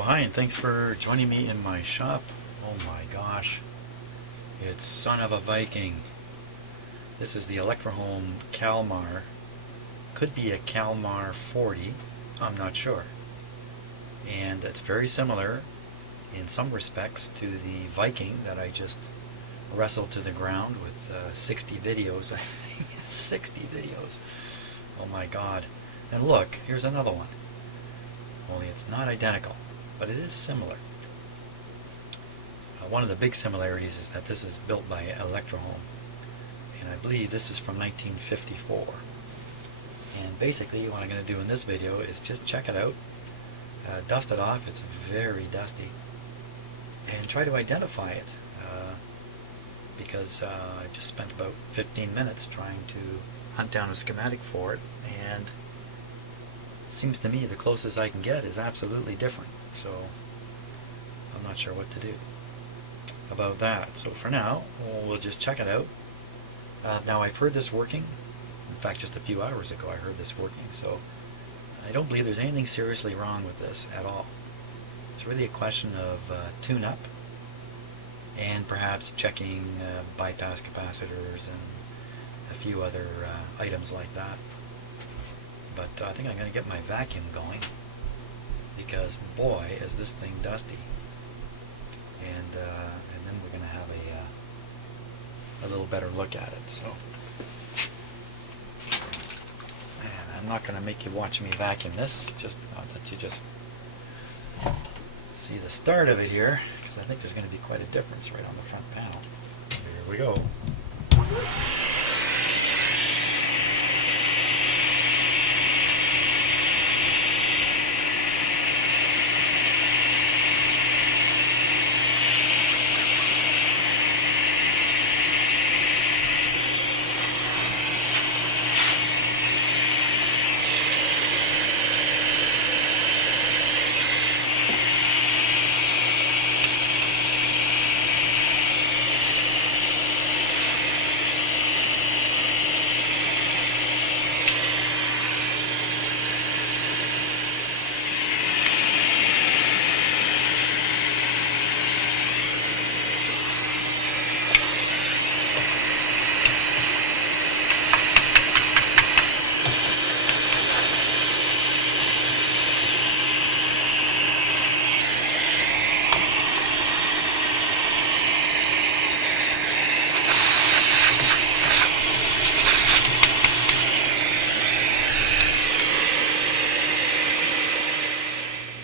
Well, hi, and thanks for joining me in my shop. Oh my gosh, it's son of a Viking. This is the Electrohome Kalmar. Could be a Kalmar 40, I'm not sure. And it's very similar in some respects to the Viking that I just wrestled to the ground with 60 videos. I think 60 videos. Oh my god. And look, here's another one. Only it's not identical, but it is similar. One of the big similarities is that this is built by Electrohome, and I believe this is from 1954. And basically what I'm going to do in this video is just check it out, dust it off. It's very dusty, and try to identify it, because I just spent about 15 minutes trying to hunt down a schematic for it, and it seems to me the closest I can get is absolutely different. So I'm not sure what to do about that. So for now, we'll just check it out. Now I've heard this working. In fact, just a few hours ago I heard this working, so I don't believe there's anything seriously wrong with this at all. It's really a question of tune-up and perhaps checking bypass capacitors and a few other items like that. But I think I'm going to get my vacuum going, because boy is this thing dusty. And then we're going to have a little better look at it. So, and I'm not going to make you watch me vacuum this, just I'll let you just see the start of it here, because I think there's going to be quite a difference right on the front panel. Here we go.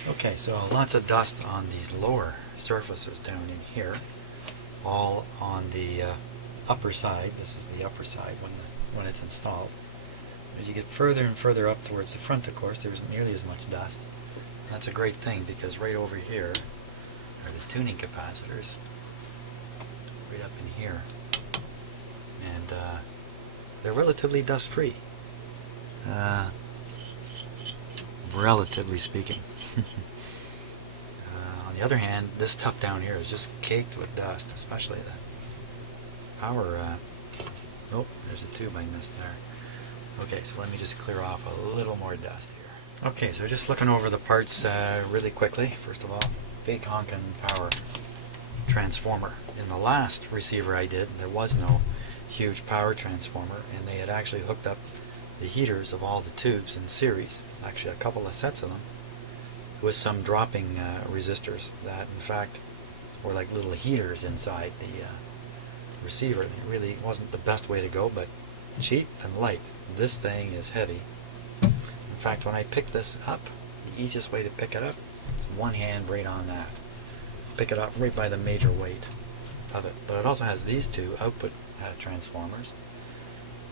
Okay, so lots of dust on these lower surfaces down in here, all on the upper side. This is the upper side when it's installed. As you get further and further up towards the front, of course, there isn't nearly as much dust. That's a great thing, because right over here are the tuning capacitors, right up in here, and they're relatively dust-free, relatively speaking. On the other hand, this stuff down here is just caked with dust, especially the power. Oh, there's a tube I missed there. Okay, so let me just clear off a little more dust here. Okay, so just looking over the parts really quickly. First of all, big honkin' power transformer. In the last receiver I did, there was no huge power transformer, and they had actually hooked up the heaters of all the tubes in series, actually a couple of sets of them, with some dropping resistors that in fact were like little heaters inside the receiver. It really wasn't the best way to go, but cheap and light. This thing is heavy. In fact, when I pick this up, the easiest way to pick it up is one hand right on that. Pick it up right by the major weight of it. But it also has these two output transformers.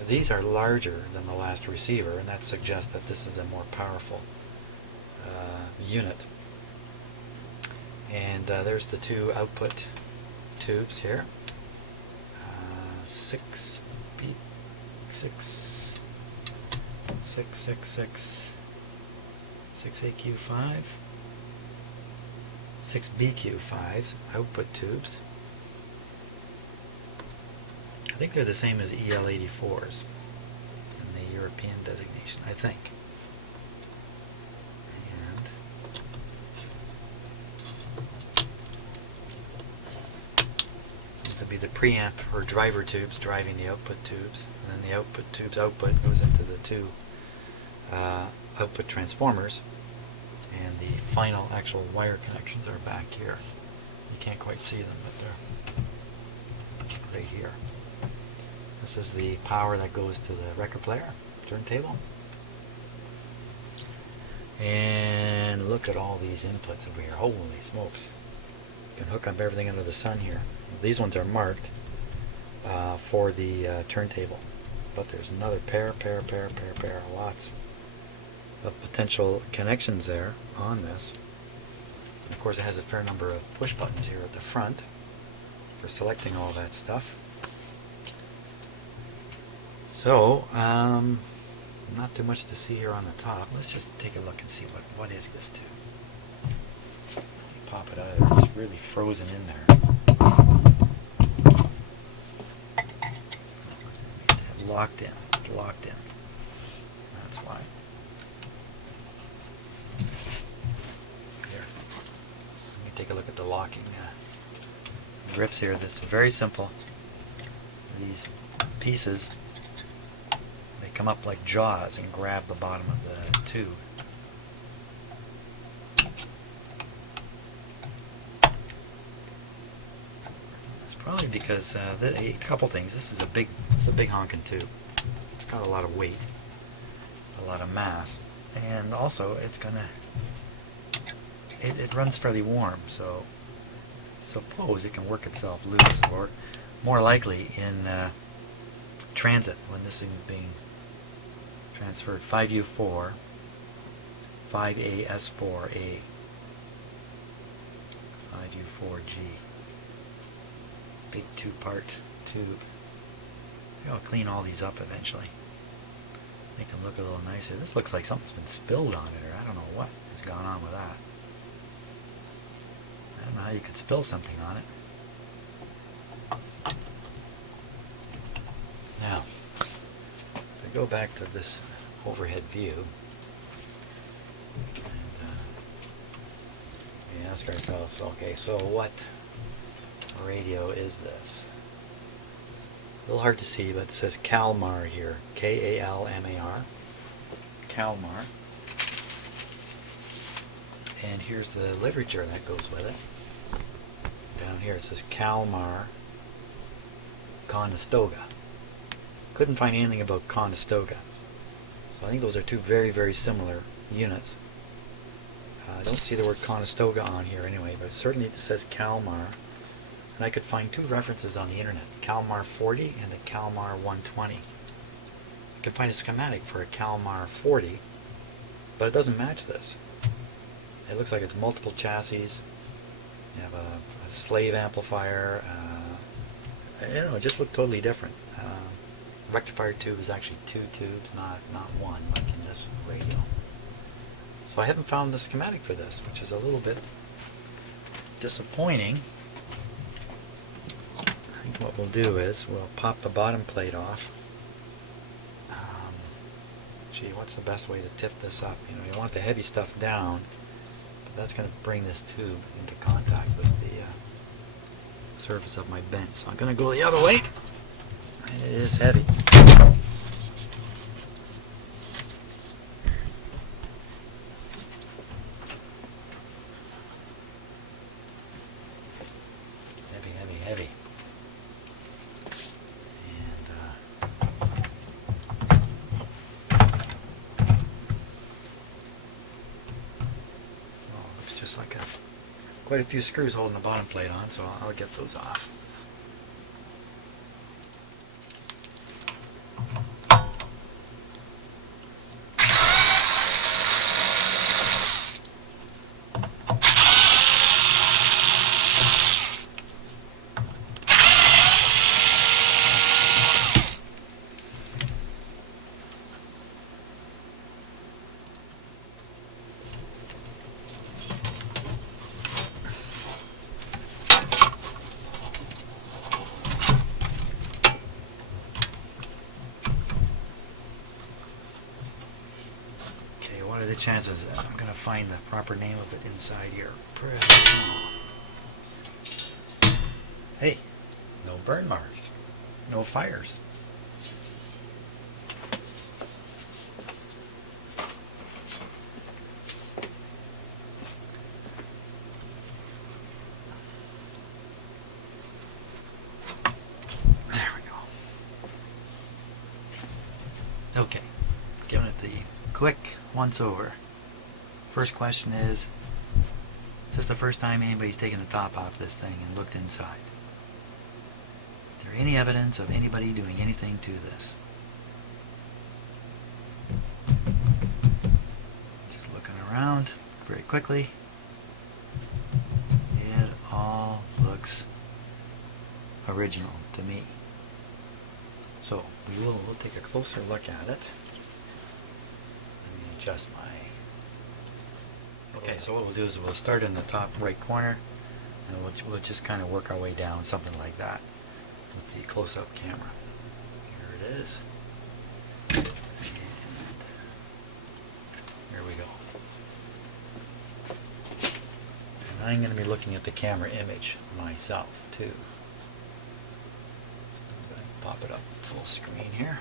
These are larger than the last receiver, and that suggests that this is a more powerful unit. And there's the two output tubes here. 6AQ5, 6BQ5 output tubes. I think they're the same as EL84s in the European designation, I think. be the preamp or driver tubes driving the output tubes, and then the output tubes output goes into the two output transformers, and the final actual wire connections are back here. You can't quite see them, but they're right here. This is the power that goes to the record player, turntable. And look at all these inputs over here. Holy smokes. You can hook up everything under the sun here. These ones are marked for the turntable. But there's another pair, lots of potential connections there on this. And of course it has a fair number of push buttons here at the front for selecting all that stuff. So, not too much to see here on the top. Let's just take a look and see what is this tube. Pop it out of there. It's really frozen in there. Locked in. That's why. Here. Let me take a look at the locking grips here. This is very simple. These pieces, they come up like jaws and grab the bottom of the tube. It's probably because a couple things. This is a big honking tube. It's got a lot of weight, a lot of mass, and also it's gonna. It runs fairly warm, so suppose it can work itself loose, or more likely in transit when this thing is being transferred. 5U4, 5AS4A, 5U4G. Big two-part tube. I'll clean all these up eventually. Make them look a little nicer. This looks like something's been spilled on it, or I don't know what has gone on with that. I don't know how you could spill something on it. Now, if I go back to this overhead view, and we ask ourselves, okay, so what radio is this? A little hard to see, but it says Kalmar here. K-A-L-M-A-R. Kalmar. And here's the literature that goes with it. Down here it says Kalmar Conestoga. Couldn't find anything about Conestoga. So I think those are two very, very similar units. I don't see the word Conestoga on here anyway, but certainly it says Kalmar. And I could find two references on the internet, Kalmar 40 and the Kalmar 120. I could find a schematic for a Kalmar 40, but it doesn't match this. It looks like it's multiple chassis. You have a slave amplifier. I don't know, it just looked totally different. Rectifier tube is actually two tubes, not one, like in this radio. So I haven't found the schematic for this, which is a little bit disappointing. I think what we'll do is we'll pop the bottom plate off. Gee, what's the best way to tip this up? You know, you want the heavy stuff down, but that's going to bring this tube into contact with the surface of my bench. So I'm going to go the other way, and it is heavy. Heavy. Looks just like quite a few screws holding the bottom plate on, so I'll get those off. What are the chances that I'm going to find the proper name of it inside here? Pretty small. Hey, No burn marks. No fires. There we go. Okay, giving it the quick once over. First question is this the first time anybody's taken the top off this thing and looked inside? Is there any evidence of anybody doing anything to this? Just looking around very quickly. It all looks original to me. So we'll take a closer look at it. Let me adjust my... Okay, so what we'll do is we'll start in the top right corner and we'll just kind of work our way down, something like that, with the close-up camera. Here it is. And here we go. And I'm going to be looking at the camera image myself too. So I'm going to pop it up full screen here.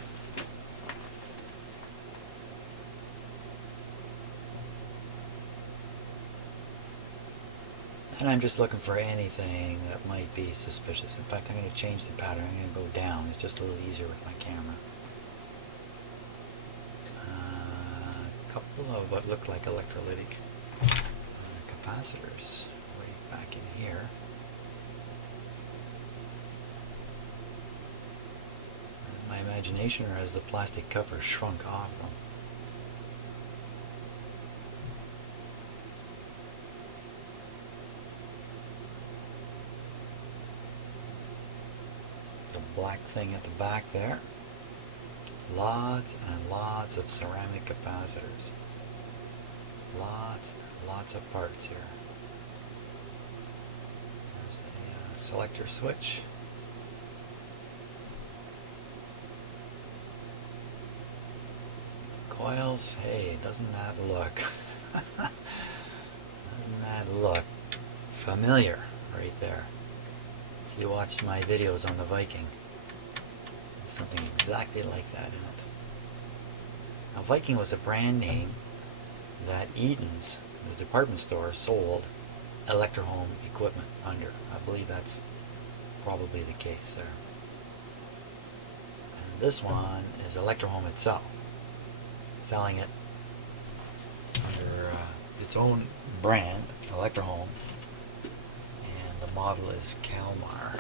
And I'm just looking for anything that might be suspicious. In fact, I'm going to change the pattern. I'm going to go down. It's just a little easier with my camera. A couple of what look like electrolytic capacitors way back in here. My imagination, or has the plastic cover shrunk off them? Black thing at the back there. Lots and lots of ceramic capacitors. Lots and lots of parts here. There's the selector switch. Coils. Hey, doesn't that look doesn't that look familiar right there? If you watched my videos on the Viking, there's something exactly like that in it. Now, Viking was a brand name that Eaton's, the department store, sold Electrohome equipment under. I believe that's probably the case there. And this one is Electrohome itself, selling it under its own brand, Electrohome. The model is Kalmar.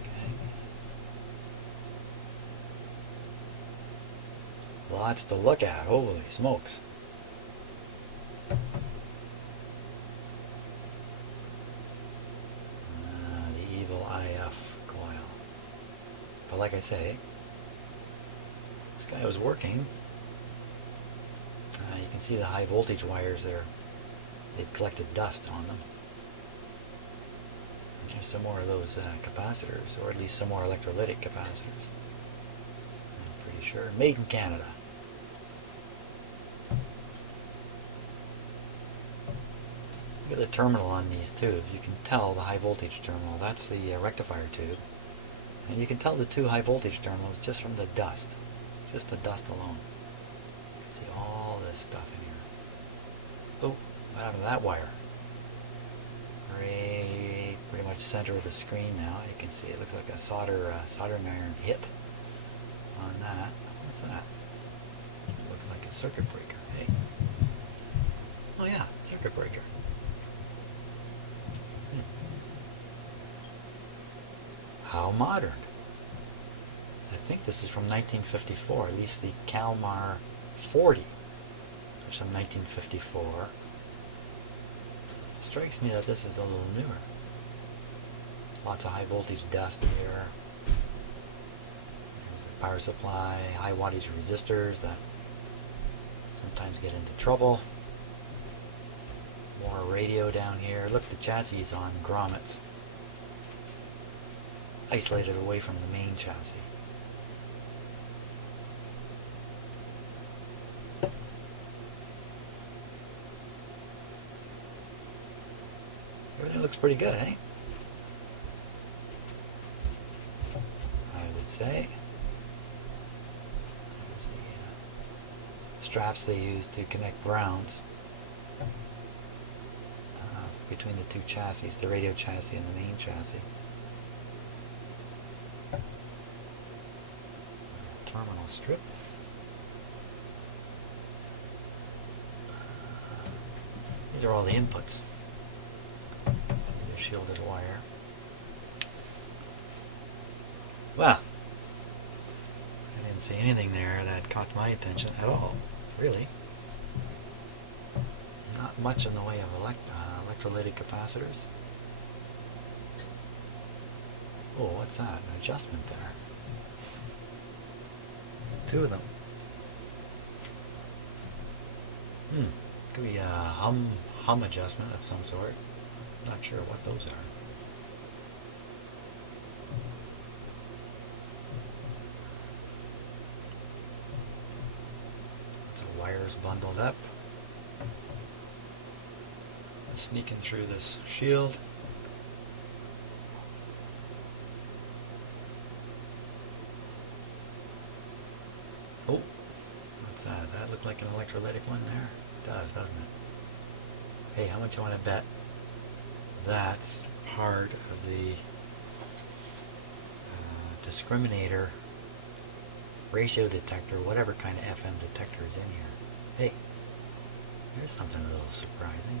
Okay. Lots to look at. Holy smokes. The evil IF coil. But like I say, this guy was working. You can see the high voltage wires there. They've collected dust on them. And there's some more of those capacitors, or at least some more electrolytic capacitors. I'm pretty sure. Made in Canada. Look at the terminal on these tubes. You can tell the high voltage terminal. That's the rectifier tube. And you can tell the two high voltage terminals just from the dust. Just the dust alone. You can see all this stuff in here. Oh, what happened to that wire? Right, pretty much center of the screen now. You can see it looks like a soldering iron hit on that. What's that? It looks like a circuit breaker. Hey. Oh yeah, circuit breaker. How modern. I think this is from 1954, at least the Kalmar 40 is from 1954. Strikes me that this is a little newer. Lots of high voltage dust here. There's the power supply, high wattage resistors that sometimes get into trouble. More radio down here. Look, the chassis is on grommets. Isolated away from the main chassis. looks pretty good, eh? I would say. There's the straps they use to connect grounds between the two chassis, the radio chassis and the main chassis. Terminal strip. These are all the inputs. Your shielded wire. Well, I didn't see anything there that caught my attention at all, really. Not much in the way of electrolytic capacitors. Oh, what's that? An adjustment there. Two of them. Could be a hum adjustment of some sort. Not sure what those are. Lots of wires bundled up. Sneaking through this shield. Oh, what's that? Does that look like an electrolytic one there? It does, doesn't it? Hey, how much you want to bet that's part of the discriminator ratio detector, whatever kind of FM detector is in here. Hey, here's something a little surprising.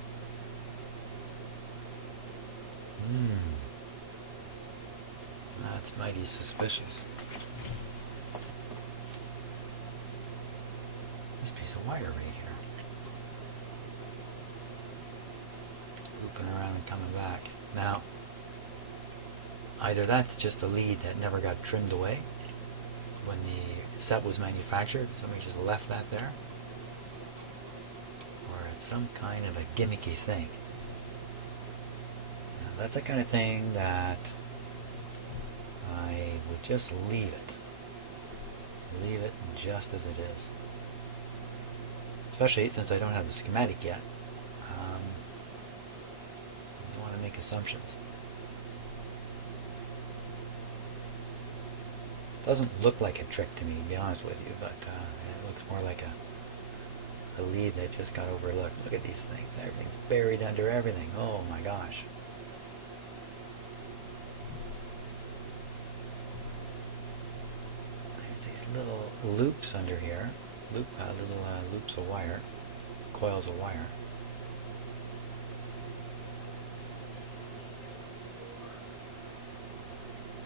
That's mighty suspicious. This piece of wire right here. Looping around and coming back. Now, either that's just a lead that never got trimmed away when the set was manufactured, somebody just left that there, or it's some kind of a gimmicky thing. Now, that's the kind of thing that I would just leave it. Leave it just as it is. Especially since I don't have the schematic yet. I don't want to make assumptions. Doesn't look like a trick to me, to be honest with you, but it looks more like a lead that just got overlooked. Look at these things. Everything's buried under everything. Oh my gosh. There's these little loops under here. Little loops of wire. Coils of wire.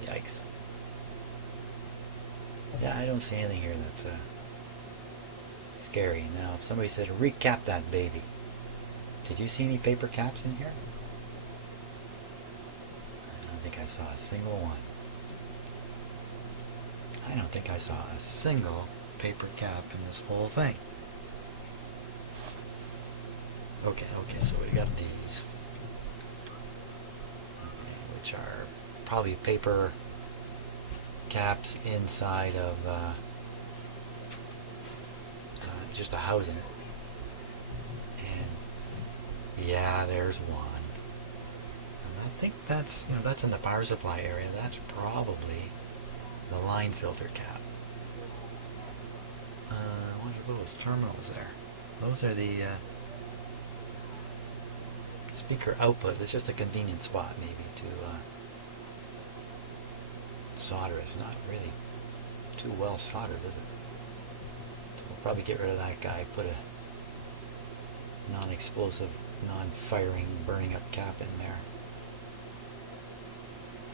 Yikes. Yeah, I don't see anything here that's scary. Now, if somebody said, recap that baby. Did you see any paper caps in here? I don't think I saw a single one. I don't think I saw a single paper cap in this whole thing. Okay, so we got these, which are probably paper caps inside of just a housing. And yeah, there's one. And I think that's that's in the power supply area. That's probably the line filter cap. What are those terminals there? Those are the speaker output. It's just a convenient spot maybe to solder. It's not really too well soldered, is it? So we'll probably get rid of that guy, put a non-explosive, non-firing, burning up cap in there.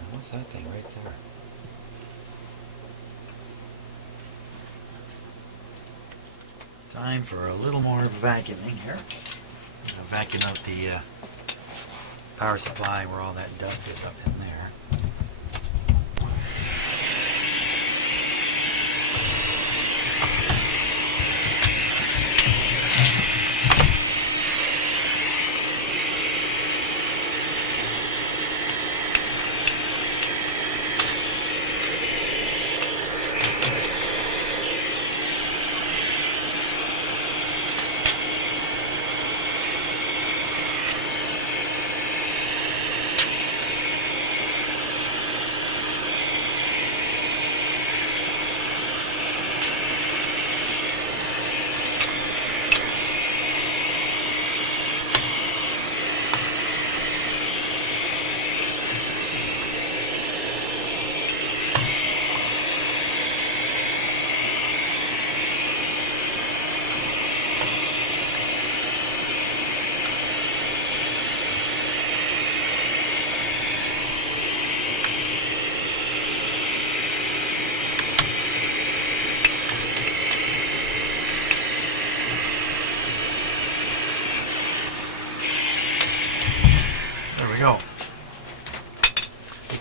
And what's that thing right there? Time for a little more vacuuming here. I'm going to vacuum out the power supply where all that dust is up in there.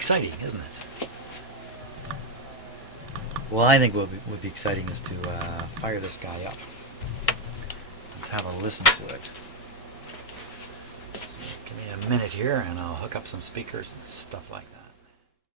exciting, isn't it? Well, I think what would be exciting is to fire this guy up. Let's have a listen to it. So give me a minute here and I'll hook up some speakers and stuff like that.